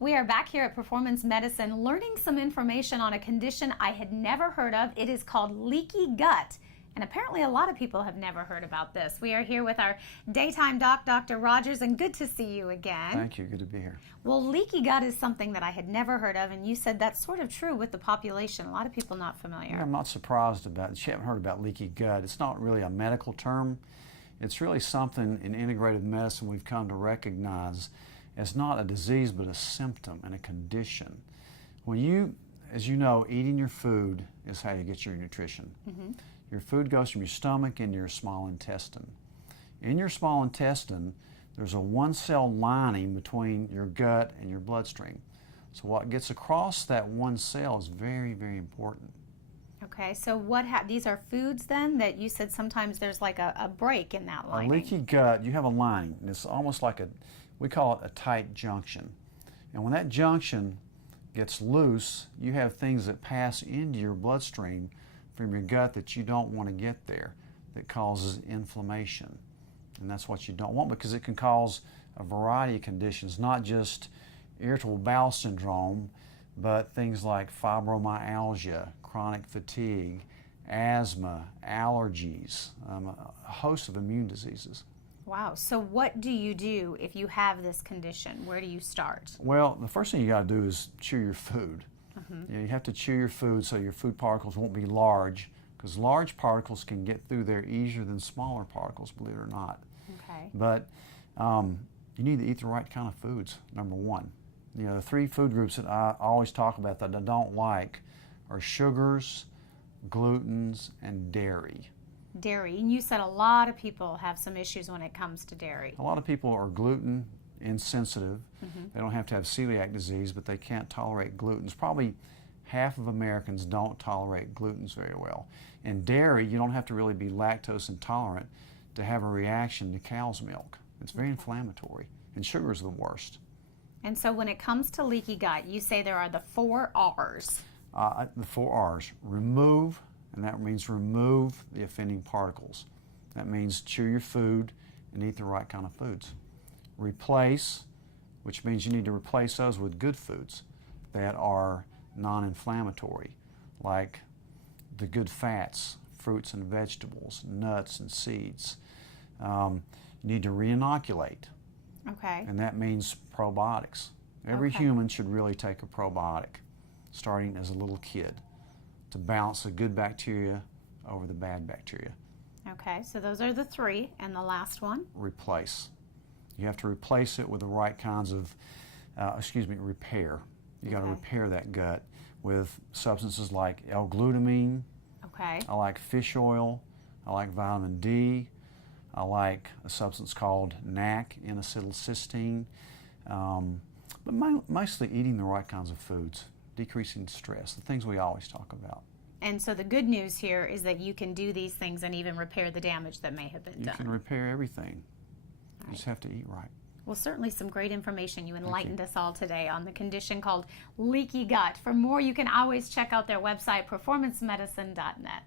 We are back here at Performance Medicine learning some information on a condition I had never heard of. It is called leaky gut. And apparently a lot of people have never heard about this. We are here with our daytime doc, Dr. Rogers, and good to see you again. Thank you. Good to be here. Well, leaky gut is something that I had never heard of, and you said that's sort of true with the population. A lot of people not familiar. Yeah, I'm not surprised about it. You haven't heard about leaky gut. It's not really a medical term. It's really something in integrative medicine we've come to recognize as not a disease but a symptom and a condition. When you, as you know, eating your food is how you get your nutrition. Mm-hmm. Your food goes from your stomach into your small intestine. In your small intestine, there's a one-cell lining between your gut and your bloodstream. So what gets across that one cell is very, very important. Okay, so these are foods then that you said sometimes there's like a break in that lining? A leaky gut, you have a lining, and it's almost like we call it a tight junction. And when that junction gets loose, you have things that pass into your bloodstream from your gut that you don't want to get there, that causes inflammation. And that's what you don't want, because it can cause a variety of conditions, not just irritable bowel syndrome, but things like fibromyalgia, chronic fatigue, asthma, allergies, a host of immune diseases. Wow. So what do you do if you have this condition? Where do you start? Well, the first thing you got to do is chew your food. Mm-hmm. You have to chew your food so your food particles won't be large, because large particles can get through there easier than smaller particles, believe it or not. Okay. But you need to eat the right kind of foods, number one. You know, the three food groups that I always talk about that I don't like are sugars, glutens, and dairy. Dairy, and you said a lot of people have some issues when it comes to dairy. A lot of people are gluten insensitive. Mm-hmm. They don't have to have celiac disease, but they can't tolerate glutens. Probably half of Americans don't tolerate glutens very well. And dairy, you don't have to really be lactose intolerant to have a reaction to cow's milk. It's very inflammatory, and sugar is the worst. And so when it comes to leaky gut, you say there are the 4 R's. The 4 R's. Remove, and that means remove the offending particles. That means chew your food and eat the right kind of foods. Replace, which means you need to replace those with good foods that are non-inflammatory, like the good fats, fruits and vegetables, nuts and seeds. You need to re-inoculate. Okay. And that means probiotics. Every human should really take a probiotic, starting as a little kid, to balance the good bacteria over the bad bacteria. Okay, so those are the 3, and the last one? Replace. You have to replace it with the right kinds of, repair. You got to repair that gut with substances like L-glutamine. Okay. I like fish oil. I like vitamin D. I like a substance called NAC, N-acetylcysteine. But mostly eating the right kinds of foods, decreasing stress, the things we always talk about. And so the good news here is that you can do these things and even repair the damage that may have been done. You can repair everything. You just have to eat right. Well, certainly some great information. You enlightened us all today on the condition called leaky gut. For more, you can always check out their website, performancemedicine.net.